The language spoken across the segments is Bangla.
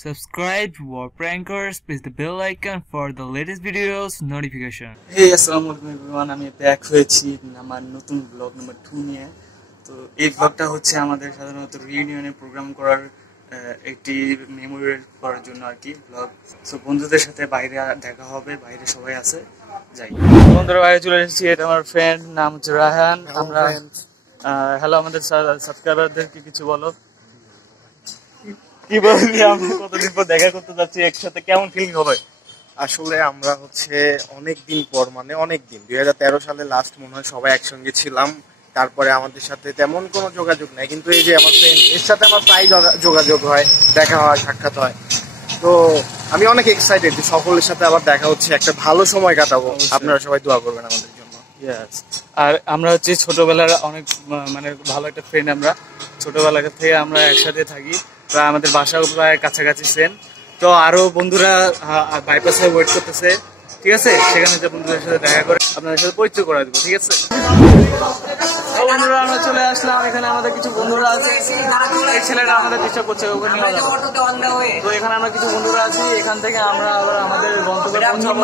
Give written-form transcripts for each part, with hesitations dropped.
Subscribe to our prankers, press the bell icon for the latest videos notification. Hey, assalamualaikum everyone. আমি ব্যাক হয়েছি আমার নতুন ব্লগ নাম্বার 2 নিয়ে। তো এই ব্লগটা হচ্ছে আমাদের সাধারণত রিইউনিয়নে প্রোগ্রাম করার একটি মেমোরিয়াল করার জন্য আর কি ব্লগ। সো বন্ধুদের সাথে বাইরে দেখা হবে, বাইরে সবাই আছে, যাই। বন্ধুরা বাইরে চলে এসেছি, এটা আমার ফ্রেন্ড, নাম হচ্ছে রায়হান। আমরা হ্যালো আমাদের সাবস্ক্রাইবারদেরকে কিছু বলো। কি বলবি, আমরা কতদিন পর দেখা করতে যাচ্ছি একসাথে, কেমন ফিলিং হবে? আসলে আমরা হচ্ছে অনেকদিন পর, মানে অনেকদিন 2013 সালে লাস্ট মনে হয় সবাই একসঙ্গে ছিলাম। তারপরে আমাদের সাথে তেমন কোনো যোগাযোগ নাই, কিন্তু এই যে আমার ফ্রেন্ড, এর সাথে আমার প্রায় যোগাযোগ হয়, দেখা হয়, সাক্ষাৎ হয়। তো আমি অনেক এক্সাইটেড যে সকলের সাথে আবার দেখা হচ্ছে, একটা ভালো সময় কাটাবো। আপনারা সবাই দোয়া করবেন আমাদের জন্য। আর আমরা হচ্ছে ছোটবেলার অনেক মানে ভালো একটা ফ্রেন্ড। আমরা ছোটবেলা থেকে আমরা একসাথে থাকি, প্রায় আমাদের বাসাও প্রায় কাছাকাছি সেম। তো আরো বন্ধুরা বাইপাসে ওয়েট করতেছে, ঠিক আছে? সেখানে যে বন্ধুদের সাথে দেখা করে আপনাদের সাথে পরিচয় করা দেবো, ঠিক আছে? বন্ধুরা আমরা চলে আসলাম, এখানে আমাদের কিছু বন্ধুরা আছে। এই ছেলেটা আমাদের ডিস্টার্ব করছে, ওখানে তো এখানে আমরা কিছু বন্ধুরা আছি। এখান থেকে আমরা আবার আমাদের গন্তব্যে পৌঁছাবো।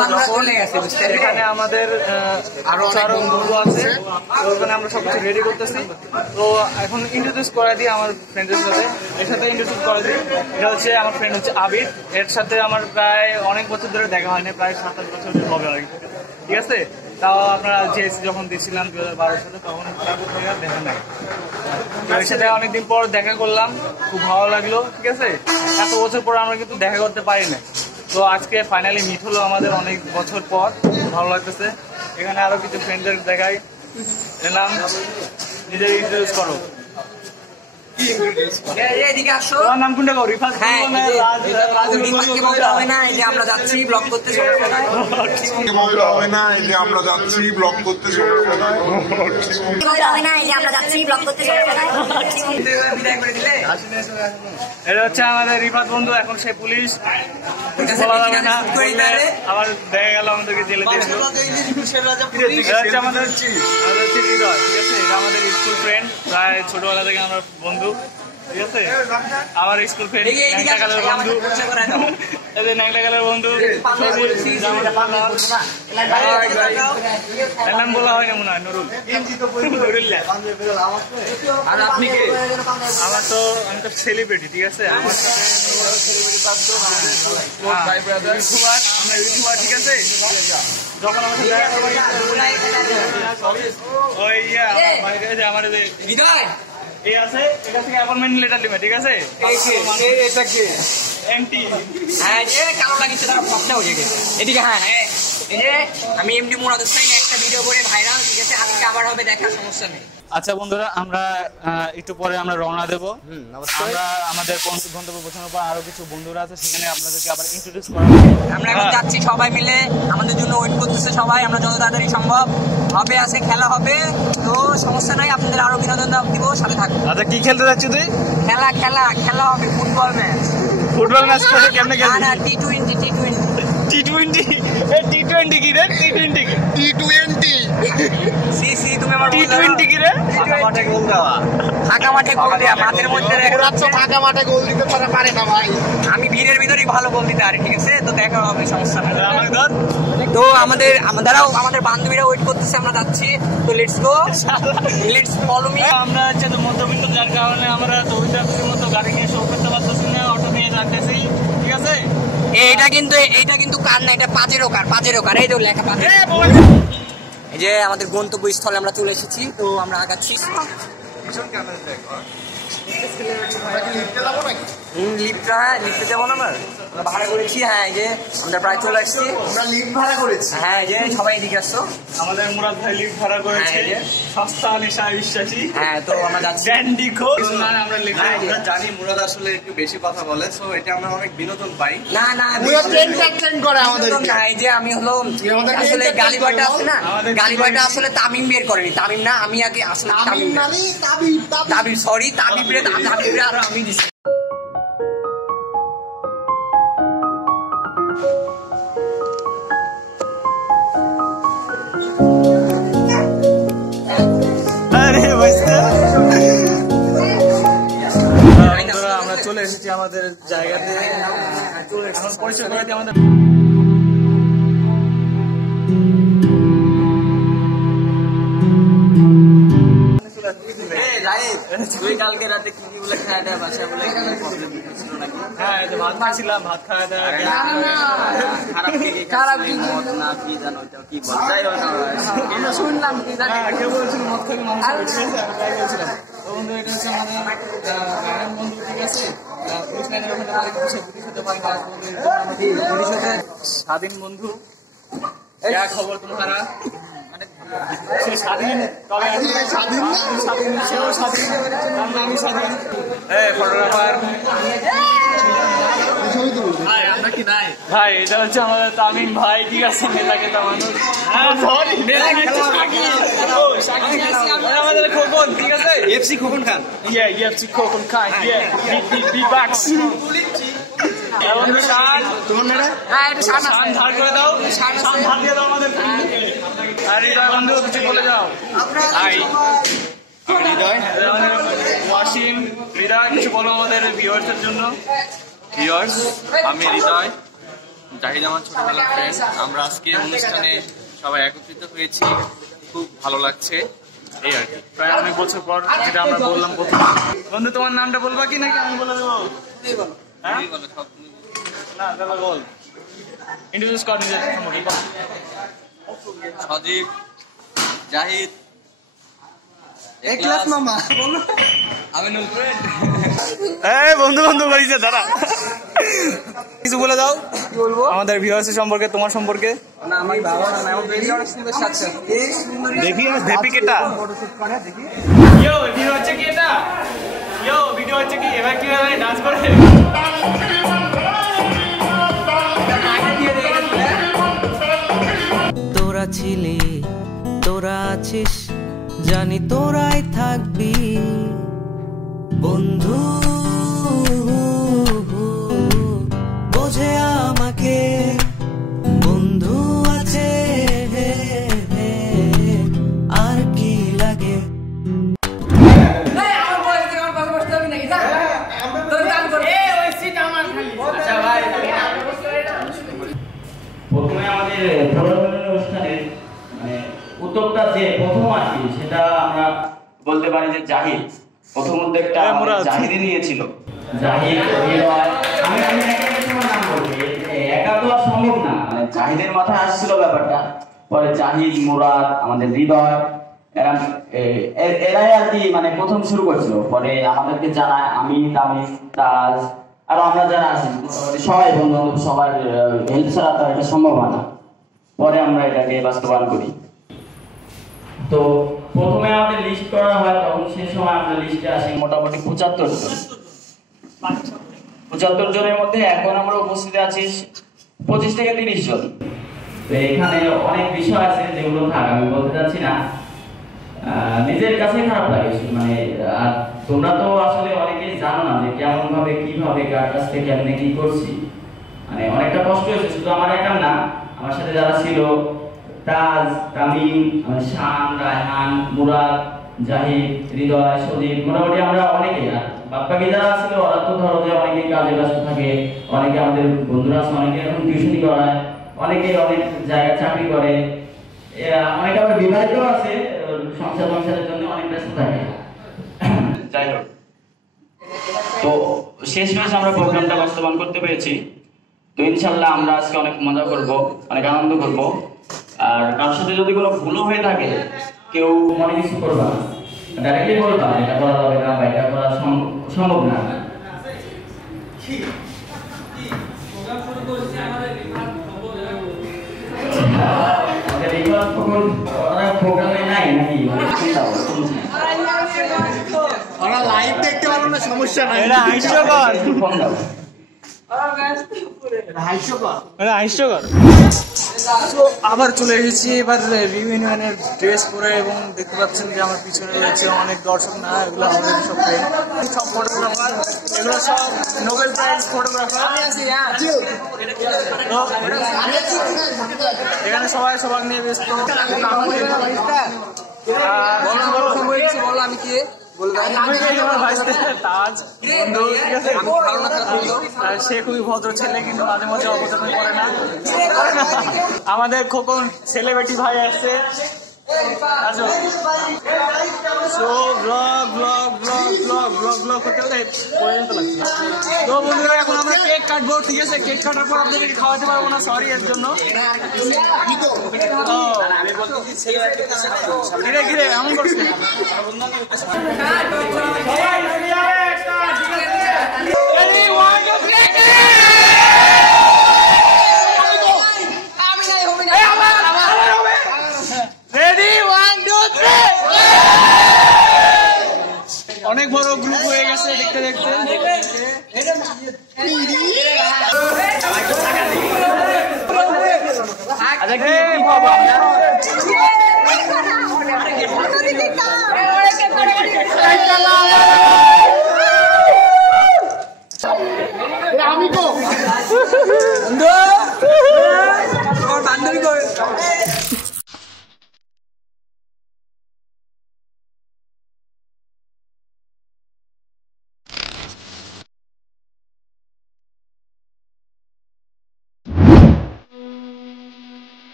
এখানে আমাদের আরো বন্ধু আছে, তো ওখানে আমরা সবকিছু রেডি করতেছি। তো এখন ইন্ট্রোডিউস করা দিই আমার ফ্রেন্ডের সাথে, এর সাথে ইন্ট্রোডিউস করা দিই। এটা হচ্ছে আমার ফ্রেন্ড হচ্ছে আবির। এর সাথে আমার প্রায় অনেক বছর ধরে দেখা হয়নি, প্রায় 7-8 বছর হবে আর কি, ঠিক আছে? তাও আপনারা জিএসসি যখন দিয়েছিলাম 2012 সালে, তখন তারপর থেকে দেখা নাই। এর সাথে অনেকদিন পর দেখা করলাম, খুব ভালো লাগলো, ঠিক আছে? এত বছর পর আমরা কিন্তু দেখা করতে পারি না। তো আজকে ফাইনালি মিট হলো আমাদের অনেক বছর পর, ভালো লাগতেছে। এখানে আরো কিছু ফ্রেন্ডদের দেখাই, এলাম। নিজের ইন্ট্রোডিউস করো। নাম কোনটা? আমরা যাচ্ছি ব্লগ করতে, এটা হচ্ছে আমাদের রিফাত বন্ধু, এখন সে পুলিশ, বলা যাবে না, আবার দেখা গেল আমাদেরকে জেলে দিয়ে দিল। এটা আমাদের হৃদয়, ঠিক আছে? এটা আমাদের স্কুল ফ্রেন্ড, প্রায় ছোটবেলা থেকে আমরা বন্ধু, ঠিক আছে? আমার স্কুল ফ্রেন্ড ন্যাংটাকালের বন্ধু, ন্যাংটাকালের বন্ধু নাম বলা হয় না মনে হয়, নুরুল। আর আপনি কে? আমার তো, আমি তো সেলিব্রিটি, ঠিক আছে? আমার ইউটিউবার, ঠিক আছে? যখন আমার সাথে দেখা করবো, ওই আমার এই আছে, এটা থেকে অ্যাপয়েন্টমেন্ট লেটার দিবে, ঠিক আছে? এটা কি এমটি? হ্যাঁ, যে কালো লাগিয়েছে তারা সবটা হয়ে গেছে। এদিকে হ্যাঁ, এই যে আমি এমডি মুরাদ হোসেন, একটা ভিডিও করে ভাইরাল, ঠিক আছে? আজকে আবার হবে দেখা, সমস্যা নেই। আচ্ছা বন্ধুরা, আমরা একটু পরে আমরা রওনা দেবো। আমরা আমাদের গন্তব্য পৌঁছানোর পর আরো কিছু বন্ধুরা আছে, সেখানে আপনাদেরকে আবার ইন্ট্রোডিউস করা হবে। আমরা এখন যাচ্ছি, সবাই মিলে আমাদের জন্য ওয়েট করতেছে সবাই। আমরা যত তাড়াতাড়ি সম্ভব হবে, আছে খেলা হবে, তো সমস্যা নাই, আপনাদের আরো বিনোদন দিব, সাথে থাকবো। আচ্ছা, কি খেলতে যাচ্ছি তুই? খেলা হবে, ফুটবল ম্যাচ। ফুটবল ম্যাচ করে কেমনে খেলবি? না, টি20 টি20 কি রে? টি20 সি তুমি আমার টি20 কি রে? ফাঁকা মাঠে গোল দেওয়া, ফাঁকা মাঠে গোল দেওয়া, মাঠের মধ্যে ফাঁকা মাঠে গোল দিতে পারে না ভাই। আমি ভিড়ের ভিতরেই ভালো গোল দিতে পারি, ঠিক আছে? তো দেখা হবে, সমস্যা নেই। তো আমাদের বান্ধবীরা ওয়েট করতেছে, আমরা যাচ্ছি। তো লেটস ফলো মি। আমরা হচ্ছে তো মধ্যবিত্ত, যার কারণে আমরা তবিতার মতো গাড়ি নিয়ে শো করতে পারতেছি না, অটো নিয়ে যাচ্ছি, ঠিক আছে? এইটা কিন্তু কার না, এটা পাজেরও কার, এই তো লেখা পাজেরো। এই যে আমাদের গন্তব্যস্থলে আমরা চলে এসেছি, তো আমরা আগাচ্ছি। লিফটে যাবো না, আমরা ভাড়া করেছি। হ্যাঁ, এই যে আমরা প্রায় চলে আসছি, আমরা লিফট ভাড়া করেছি। হ্যাঁ, এই যে সবাই এদিকে আসছো। আমাদের মুরাদ ভাই লিফট ভাড়া করেছে, সস্তা নিশা বিশ্বাসী। হ্যাঁ, তো আমরা যাচ্ছি। আমরা জানি মুরাদ আসলে একটু বেশি কথা বলে, সো এটা আমরা অনেক বিনোদন পাই। না, করে আমাদের এই যে আমি হলো আসলে গালিবাটা আছে না, গালিবাটা আসলে তামিম বের করেনি, তামিম না, আমি আগে আসলে তাবিব, সরি, তাবিবরে আর আমি দিচ্ছি। চলে এসেছি আমাদের জায়গাতে। এখন পরিচয় করে দিই আমাদের তুই কালকে রাতে কি কি বলে খাওয়া দাওয়া বাসা বলে হ্যাঁ ভাত খাচ্ছিলাম, ভাত খাওয়া দাওয়া খারাপ কি মত না কি জানো কি বলতাই আমরা শুনলাম কি জানি কেউ বলছিল মদ খালি মানুষ তাই বলছিলাম। তো বন্ধু এটা হচ্ছে আমাদের গায়ের বন্ধু, ঠিক আছে? পুলিশ লাইনের ওখানে বাড়ি পুলিশ হতে পারি না, পুলিশ হতে স্বাধীন বন্ধু। क्या খবর তোমারা? সে স্বাধীন, তবে স্বাধীন স্বাধীন সেও স্বাধীন, আমি স্বাধীন। ফটোগ্রাফার ভাই, এটা হচ্ছে আমাদের তামিম ভাই, ঠিক আছে? মেলা কেতা মানুষ, আমাদের খোকন, ঠিক আছে? এফসি খোকন খান, ইএফসি খোকন খান, বিগ বাক্স। ধার করে দাও, ধার দিয়ে দাও আমাদের। আর হৃদয় বন্ধু কিছু বলে যাও। হৃদয়, ওয়াসিম, হৃদয় কিছু বলো আমাদের ভিউয়ার্সের জন্য। ভিউয়ার্স, আমি হৃদয়, জাহিদ আমার ছোটবেলার ফ্রেন্ড। আমরা আজকে অনুষ্ঠানে সবাই একত্রিত হয়েছি, খুব ভালো লাগছে এই আর কি। প্রায় অনেক বছর পর, যেটা আমরা বললাম প্রথম। বন্ধু তোমার নামটা বলবা কি নাকি আমি বলে দেবো? হ্যাঁ না দাদা বল, ইন্ট্রোডিউস কর নিজের সম্পর্কে। সজীব, জাহিদ, ক্লাস মামা আমিনুল ফ্রেন্ড। বন্ধু বন্ধু বলিছে দাঁড়া, কিছু বলে দাও। কি বলবো আমাদের ভিউয়ার্স সম্পর্কে, তোমার সম্পর্কে? না আমার বাবা না, আমার বেবি অনেক সুন্দর সাজছে। এই সুন্দরী দেখি ভেপি কেটা ফটোশুট করে দেখি। ইয়ো ভিডিও হচ্ছে কি এটা? ইয়ো ভিডিও হচ্ছে কি? এবার কি হবে? ডান্স করে তোরা ছিলি, তোরা আছিস, জানি তোরাই থাকবি বন্ধু, বোঝে আমাকে বন্ধু আছে, আর কি লাগে? প্রথমে আমাদের প্রোগ্রামের অনুষ্ঠানের মানে উদ্যোগটা যে প্রথম আর কি, সেটা আমরা বলতে পারি যে জাহিদ প্রথম উদ্যোগটা জাহিদই নিয়েছিল। জাহিদ, হৃদয়, আমি তোমার নাম বলছি, একা তো আর সম্ভব না, মানে জাহিদের মাথায় আসছিল ব্যাপারটা, পরে জাহিদ, মুরাদ, আমাদের হৃদয়, এরাই আর কি মানে প্রথম শুরু করছিল। পরে আমাদেরকে জানায় আমি, তামিম, তাজ, আর আমরা যারা আছি সবাই বন্ধু বান্ধব সবার হেল্প ছাড়া তো এটা সম্ভব হয় না। পরে আমরা এটাকে বাস্তবায়ন করি। তো প্রথমে আমাদের লিস্ট করা হয়, তখন সেই সময় আমরা লিস্টে আসি মোটামুটি 75 জন। 75 জনের মধ্যে এখন আমরা উপস্থিত আছি 25 থেকে 30 জন। তো এখানে অনেক বিষয় আছে যেগুলো থাক আমি বলতে চাচ্ছি না, নিজের কাছে খারাপ লাগে। মানে আর তোমরা তো আসলে অনেকেই জানো না যে কেমন ভাবে কিভাবে কার কাছ থেকে কেমনে কি করছি, মানে অনেকটা কষ্ট হয়েছে। শুধু আমার একা না, আমার সাথে যারা ছিল তাজ, তামিম, শান, রায়হান, মুরাদ, জাহিদ, হৃদয়, সজীব, মোটামুটি আমরা অনেকে। আর বাকি যারা ছিল ওরা তো ধরো যে অনেকে কাজে ব্যস্ত থাকে, অনেকে আমাদের বন্ধুরা আছে, অনেকে এখন টিউশনি করায়, অনেকে অনেক জায়গায় চাকরি করে, অনেকে আবার বিবাহিত আছে, সংসারের জন্য অনেক ব্যস্ত থাকে। যাই হোক, তো শেষমেশ আমরা প্রোগ্রামটা বাস্তবায়ন করতে পেরেছি। তো ইনশাল্লাহ আমরা আজকে অনেক মজা করব, অনেক আনন্দ করব। আর কারোর সাথে যদি কোনো ভুলও হয়ে থাকে, কেউ মনে কিছু করবা না, ডাইরেক্টলি বলবা এটা করা যাবে না বা এটা করা সম্ভব না। প্রোগ্রামে নাই নাকি? ওরা লাইভ দেখতে পারো না, সমস্যা নাই। এটা হাস্যকর, ফোন দাও। আবার চলে এসেছি এবার রিউনিয়নের ড্রেস পরে, এবং দেখতে পাচ্ছেন যে আমার পিছনে রয়েছে অনেক দর্শক। না, এগুলো আমাদের সব ফ্রেন্ড, সব ফটোগ্রাফার, এগুলো সব নোবেল প্রাইজ ফটোগ্রাফার। এখানে সবাই সবাই নিয়ে ব্যস্ত। বলো আমি কি সে খুবই ভদ্র ছেলে, কিন্তু মাঝে মাঝে অবচেতন করে না। আমাদের খোকন সেলিব্রিটি ভাই আসছে। তো বন্ধুরা এখন আমরা কেক কাটবো, ঠিক আছে? কেক কাটার পর আপনাদেরকে খাওয়াতে পারবো না, সরি এর জন্য। ঘিরে ঘিরে এমন করছে। অনেক বড় গ্রুপ হয়ে গেছে দেখতে দেখতে। আমি তো বান্ধবী করে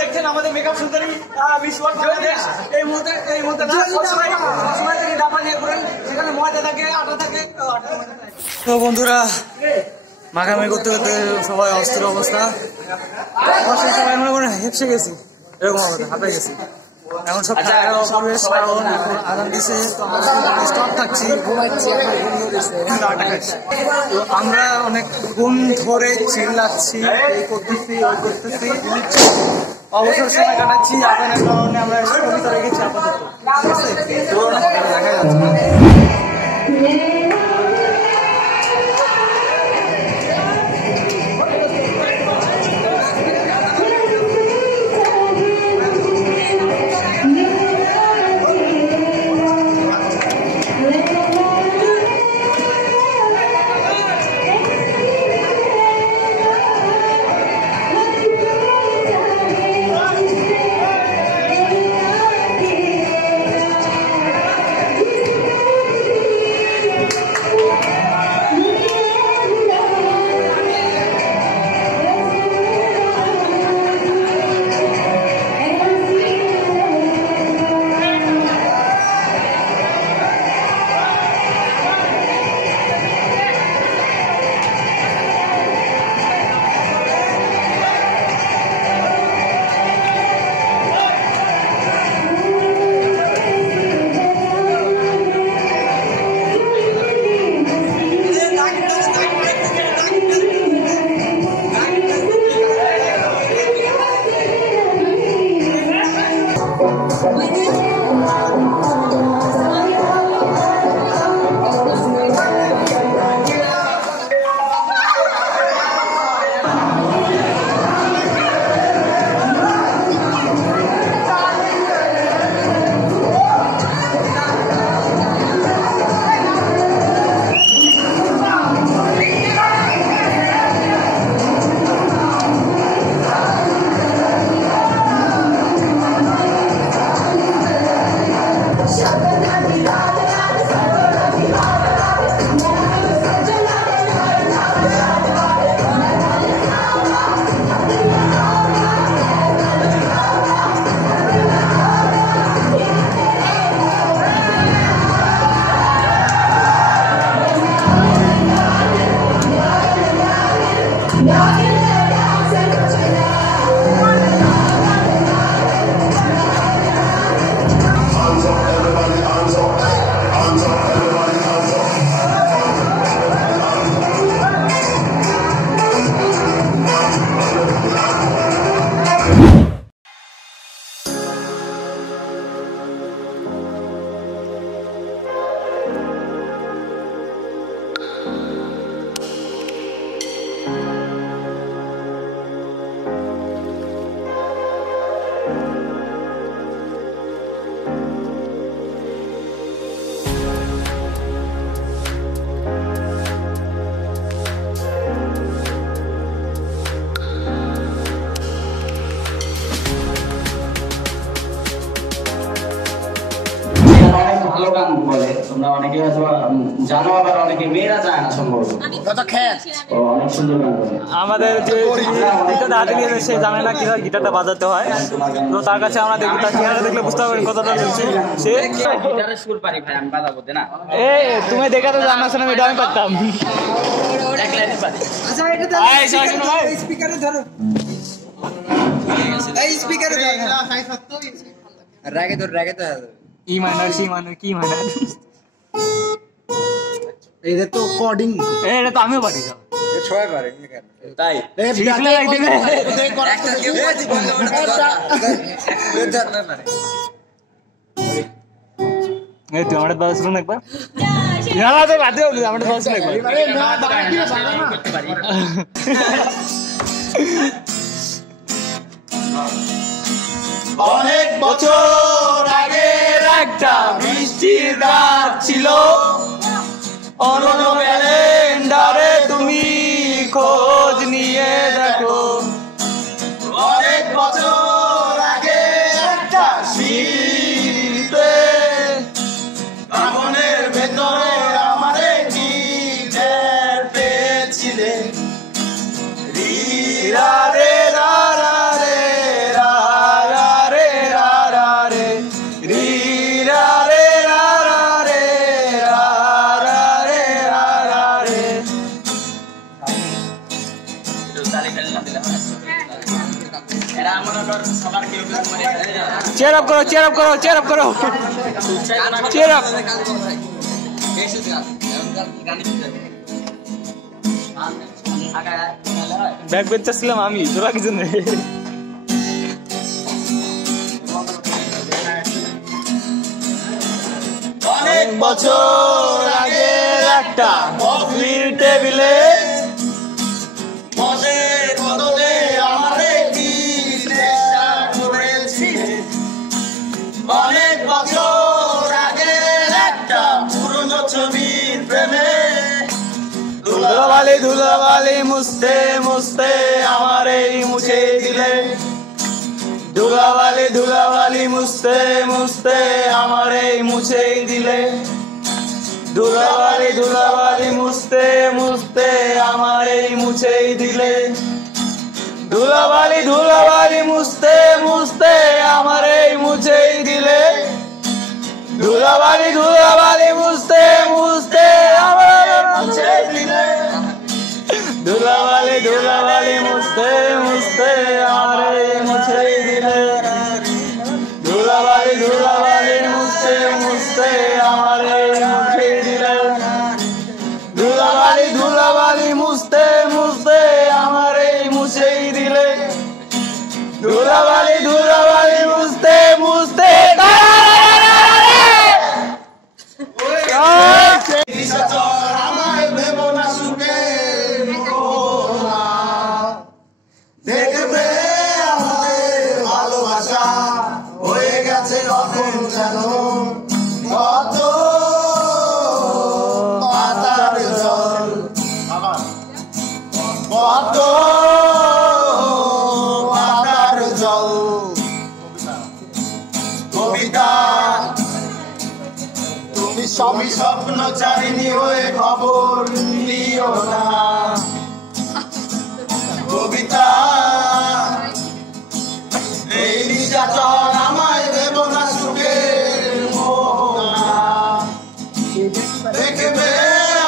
দেখছেন আমাদের মেকআপ সুন্দরী মিস ওয়ার্ল্ড বাংলাদেশ। এই মুহূর্তে ডাবা নিয়ে ঘুরেন, সেখানে ময়দা থাকে, আটা থাকে। তো বন্ধুরা মাখামাখি করতে করতে সবাই অস্থির অবস্থা। সবাই মনে করে হেঁপসে গেছি, এরকম অবস্থা হাঁপে গেছি। এখন সব পরিবেশ আদান দিছে, স্টপ থাকছি। তো আমরা অনেকক্ষণ ধরে চিল্লাচ্ছি, এই করতেছি ওই করতেছি, অবসর সময় কাটাচ্ছি। আদানের কারণে আমরা ভিতরে গেছি আপাতত, দেখা যাচ্ছে। ভালো গান বলে, তোমরা অনেকে হয়তো জানো, আবার অনেকে মেয়েরা যায় না সম্ভবত। ও অনেক সুন্দর গান বলে। আমাদের যে গিটারটা হাতে নিয়ে সে জানে না কিভাবে গিটারটা বাজাতে হয়, তো তার কাছে আমরা দেখি, তার চেহারা দেখলে বুঝতে পারবেন কতটা চলছে সে। গিটারের সুর পারি ভাই, আমি বাজাবো না। তুমি দেখা তো জানো না, এটা আমি পারতাম। এক লাইনে পারি। আচ্ছা এটা ধরো, স্পিকারে ধরো, এই স্পিকারে ধরো, রাগে ধর, রাগে ধর, ই মাইনার সি মাইনার কি মাইনার, এটা তো কোডিং, এটা তো আমিও পারি। সবাই পারে তাই শিখলে একদিন একটা কেউ বাজি বন্ধ করে এই তুই আমাদের বাজা শুনুন একবার। না না তো বাজে হবে, আমাদের বাজা শুনুন একবার। অনেক বছর আগের একটা বৃষ্টির রাত ছিল, অন্য ক্যালেন্ডারে তুমি খোঁজ নিয়ে দেখো। অনেক বছর আগে একটা শীতে আগুনের ভেতরে আমারে কি টের পেয়েছিলে। রিরা রে রা রা রে রা রা রে রা রা রে, রিরা রে রা রা রে রা রা রে রা রা রে। চেয়ার আপ করো, চেয়ার আপ করো, চেয়ার আপ করো, চেয়ার আপ। ব্যাক বেঞ্চার ছিলাম আমি, তোরা কিছু নেই। অনেক বছর আগে একটা কফির টেবিলে মদের বদলে আমারে কি নেশা করেছিলে। অনেক বছর আগে একটা পুরনো ছবির প্রেমে ধুলাবালি ধুলাবালি মুছতে মুছতে আমারে মুছে দিলে। ধুলাবালি ধুলাবালি মুছতে মুছতে আমারে মুছে দিলে। ধুলাবালি ধুলাবালি মুছতে মুছতে আমারে মুছে দিলে। ধুলাবালি ধুলাবালি মুছতে মুছতে আমারে মুছে দিলে। ধুলাবালি ধুলাবালি মুছতে মুছতে আমারে মুছে দিলে। ধুলাবালি ধুলাবালি মুছতে মুছতে আমারে মুছে দিলে। ধুলাবালি ধুলাবালি মুছতে মুছতে আমারে মুছে দিলে। ধুলাবালি ধুলাবালি মুছতে মুছতে আমারে মুছে দিলে। ধুলাবালি ধুলাবালি মুছতে মুছতে আমায় ভেব না সুখে দেখবে আমাদের ভালোবাসা হয়ে গেছে এখন যেন কত পাতার জল, কত পাতার জল। কবিতা তুমি সবই স্বপ্ন চারিনি হয়ে খবর নিও না। কবিতা এই নির্যাতন আমায় দেব না সুখে মোহনা। দেখবে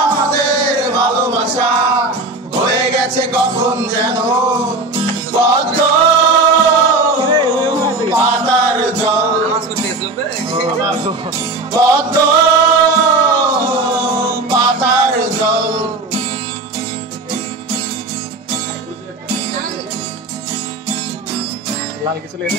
আমাদের ভালোবাসা হয়ে গেছে কখন যেন পদ্ম পাতার জল, পদ্ম পাতার জল। লাল কিছু লেগে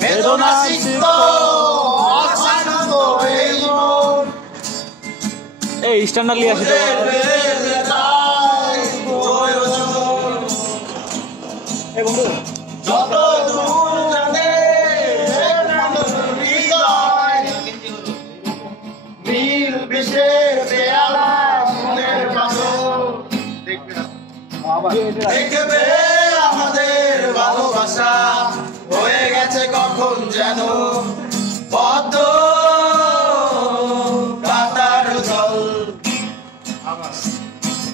বেদনা সিক্ত অশান্ত এই মন, এই স্ট্যান্ডার্ড লিয়ে আসি তো। যত দেখবে আমাদের ভালোবাসা হয়ে গেছে কখন যেন পদ্ম পাতার জল,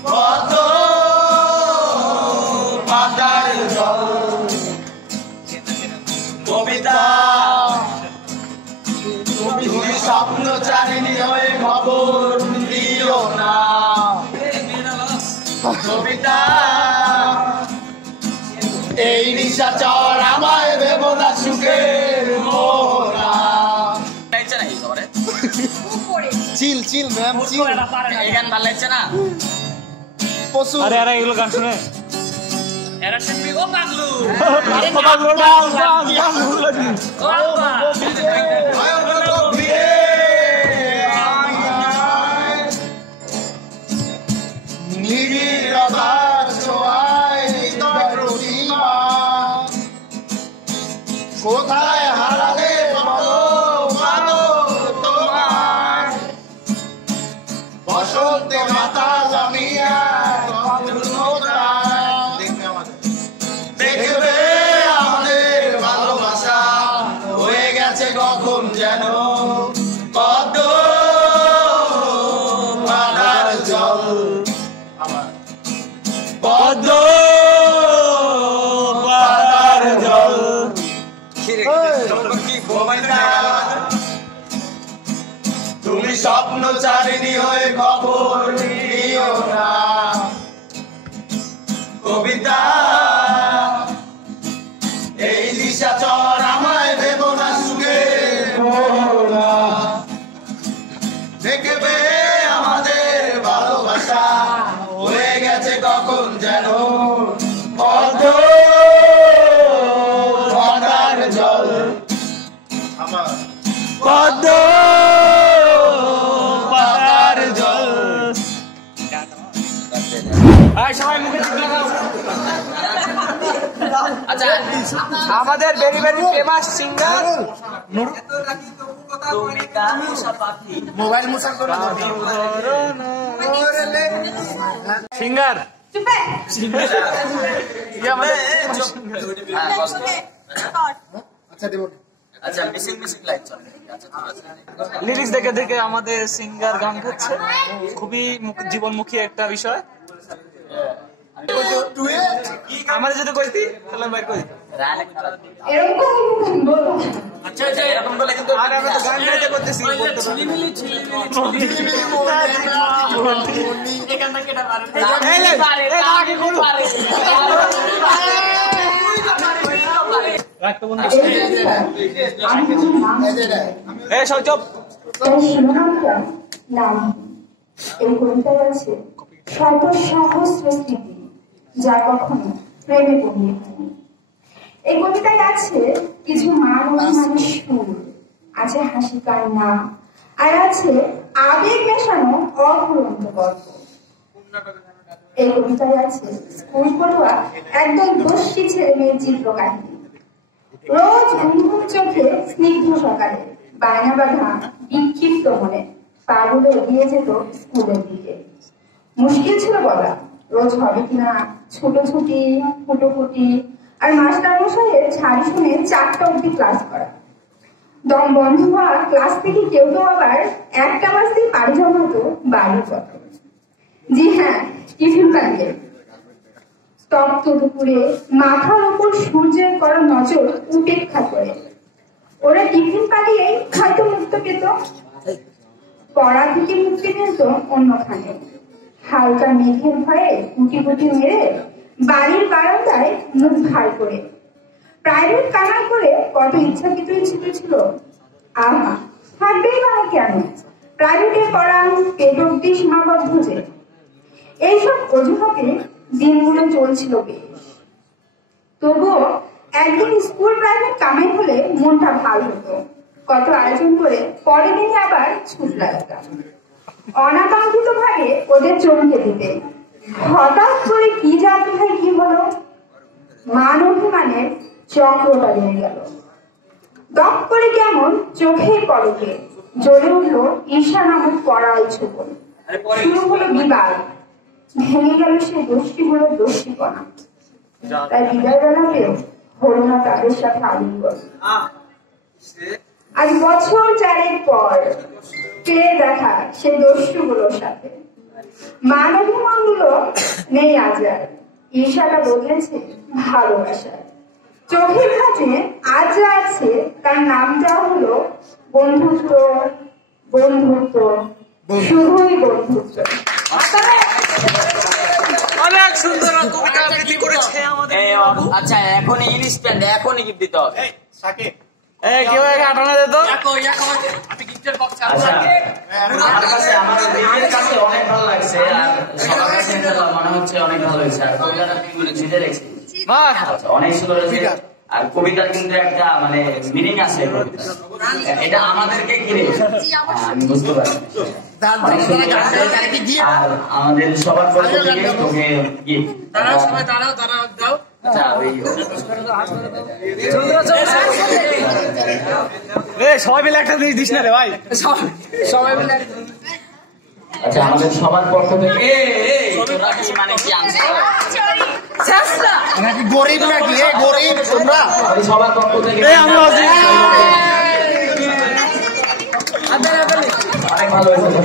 পদ্ম পাতার জল। কবিতা তুমি স্বপ্ন চারিণী হয়ে খবর দিও না, কবিতা এই নিশাচর আমায় ভেব না সুখের মোরা। চিল চিল ম্যাম চিল, এই গান ভালো লাগছে না? প্রচুর। আরে আরে এগুলো গান শুনে এরা শুনবি ও পাগলু। কোথায় হারালে তোমার বসন্তে মাথা জামিয়া, দেখবে আমাদের ভালোবাসা হয়ে গেছে কখন যেন পদ্ম পাতার জল, পদ্ম পাতার জল। তুমি স্বপ্ন চারিণী হয়ে খবর নিও না, কবিতা এই নিশাচর আমায় ভেব না সুখের মোরা। দেখবে আমাদের ভালোবাসা হয়ে গেছে কখন যেন পদ্ম পাতার জল, পদ্ম পাতার জল। আচ্ছা, আমাদের very very famous singer mobile Musa করে সিঙ্গার আচ্ছা দেব। আচ্ছা মিসিং মিসিং লাইট চলে। আচ্ছা ঠিক আছে। লিরিক্স দেখে দেখে আমাদের সিঙ্গার গান করছে, খুবই জীবনমুখী একটা বিষয়। আমাদের যদি কইতি তাহলে বাইর কই আচ্ছা আচ্ছা এরকম বলে কিন্তু আর আমরা তো গান গাইতে করতেছি, এখানটা কেটে পারে রাখতে বন্ধু এই সব চুপ। এই কবিতায় আছে শত সহস্র স্মৃতি যা কখনো প্রেমে পড়িয়ে হয়নি। এই কবিতায় আছে কিছু মান অভিমানের সুর, আছে হাসি কান্না, আর আছে আবেগ মেশানো অফুরন্ত গল্প। এই কবিতায় আছে স্কুল পড়ুয়া একদল দোষী ছেলে মেয়ের চিত্র কাহিনী, রোজ ঘুম চোখে স্নিগ্ধ সকালে বায়না বাঁধা বিক্ষিপ্ত মনে পাগুলো এগিয়ে যেত স্কুলের দিকে। মুশকিল ছিল বলা রোজ হবে কিনা ছুটোছুটি ফুটোফুটি, আর মাস্টার মশাইয়ের ঝাড়ি শুনে 4টা অব্দি ক্লাস করা। দম বন্ধ হওয়া ক্লাস থেকে কেউ কেউ আবার 1টা বাজতে পাড়ি জমাতো বাড়ির পথে। জি হ্যাঁ, টিফিন প্যান্ডেল তপ্ত দুপুরে মাথার উপর সূর্যের করা নজর উপেক্ষা করে ওরা টিফিন পালিয়ে হয়তো মুক্ত পেত, পড়া থেকে মুক্তি পেত অন্যখানে। হালকা মেঘের ভয়ে গুটি গুটি মেরে বাড়ির বারান্দায় মুখ ভার করে প্রাইভেট কামাই করে কত ইচ্ছাকৃতই ছিল। আহা, থাকবেই বা কেন, প্রাইভেটে পড়া পেট অব্দি সীমাবদ্ধ যে। এইসব অজুহাতে দিনগুলো চলছিল বেশ। তবুও একদিন স্কুল প্রাইভেট কামাই হলে মনটা ভালো হতো, কত আয়োজন করে পরের দিনে আবার ছুট লাগাতাম অনাকাঙ্ক্ষিত ভাবে ওদের চমকে দিতে। হঠাৎ করে কি জানতে হয় কি হলো, মান অভিমানের চক্রটা লেগে গেল। দপ করে কেমন চোখের পলকে জ্বলে উঠলো ঈশা নামক পড়াল ছোপন। শুরু হলো বিবাদ, ভেঙে গেল সেই দোষটিগুলোর দোষটিপনা। তাই বিদায় বেলাতেও হলো না তাদের সাথে আলিঙ্গন। আজ বছর 4 পর পেয়ে দেখা সেই দোষগুলোর সাথে মান অভিমান গুলো নেই আজ আর, ঈর্ষাটা বদলেছে ভালোবাসার। চোখের কাছে আজ যা আছে তার নামটা হলো বন্ধুত্ব, বন্ধুত্ব, শুধুই বন্ধুত্ব। অনেক সুন্দর কবিতা আবৃত্তি করেছে আমাদের। আচ্ছা এখন ইনস্ট্যান্ট এখনই গিফট দিতে হবে। কেউ আটানা দে তো। আমার কাছে অনেক ভালো লাগছে আর সবার কাছে মনে হচ্ছে অনেক ভালো হয়েছে। আর কবিতাটা কিন্তু ছিটে রেখেছি, অনেক সুন্দর হয়েছে। আর কবিতার কিন্তু একটা মানে মিনিং আছে, এটা আমাদেরকে ঘিরে আমি বুঝতে পারছি। আর আমাদের সবার পক্ষ থেকে তোকে গিফট। দাও। আচ্ছা সবাই মিলে একটা জিনিস দিস না রে ভাই, সবাই মিলে। আচ্ছা আমাদের সবার পক্ষ থেকে মানে কি আনছে নাকি গরিব নাকি গরিব তোমরা সবার পক্ষ থেকে অনেক ভালো হয়েছে,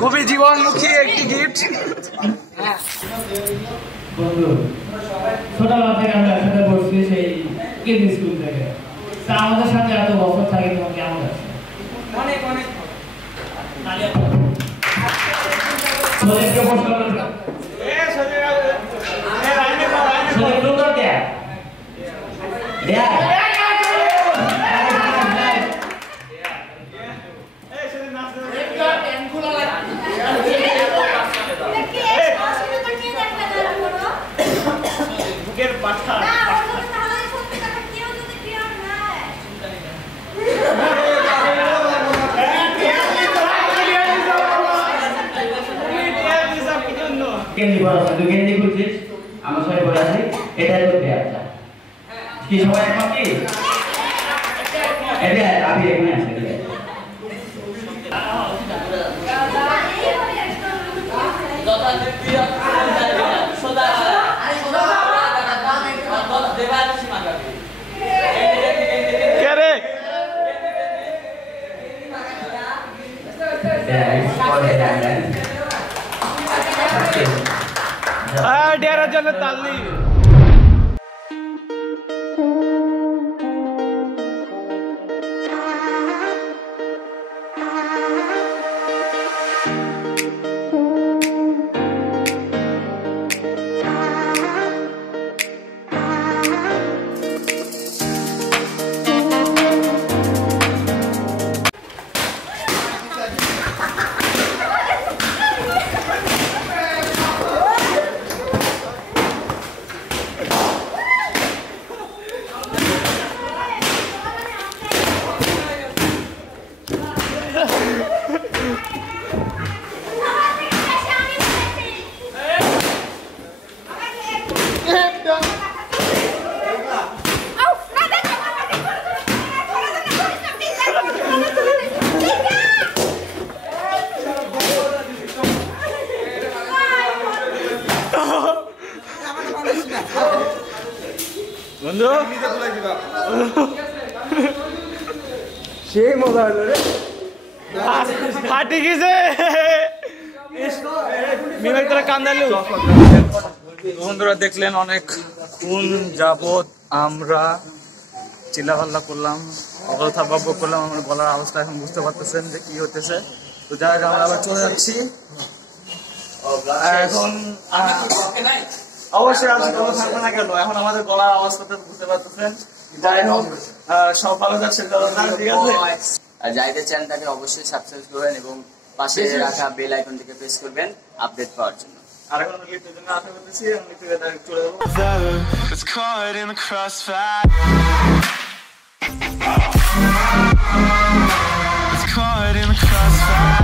খুবই জীবনমুখী একটি গিফট। ছোটবেলা থেকে আমরা একসাথে পড়ছি সেই কেজি স্কুল থেকে। তা আমাদের সাথে এত বছর থাকে তোমার কেমন আছে? অনেক অনেক গেঞ্জি খুলছিস আমার সবাই বলে আছি, এটাই তো পেয়ারটা কি সবাই এখন কি এটা আমি এখানে আসে ডেরার জন্য তালি। বন্ধু সেই মজা হলো রে, ফাটি গেছে মিমের তোরা কান্দালু। বন্ধুরা দেখলেন অনেক কোন যাবত আমরা চিল্লাপাল্লা করলাম, অযথা বক করলাম, আমার গলার অবস্থা এখন বুঝতে পারতেছেন যে কি হতেছে। তো যাই হোক আমরা আবার চলে যাচ্ছি এখন। অবশ্যই আজকে কোনো থাকবে না কেন, এখন আমাদের গলার আওয়াজ করতে বুঝতে পারতেছেন। যাই হোক সব ভালো যাচ্ছে, ঠিক আছে। আর যাইতে চ্যানেলটাকে অবশ্যই সাবস্ক্রাইব করবেন এবং পাশে রাখা বেল আইকনটিকে প্রেস করবেন আপডেট পাওয়ার জন্য। আর এখন লিখতে জন্য আশা করতেছি আমি চলে যাবো। It's caught in the crossfire. It's caught in the crossfire.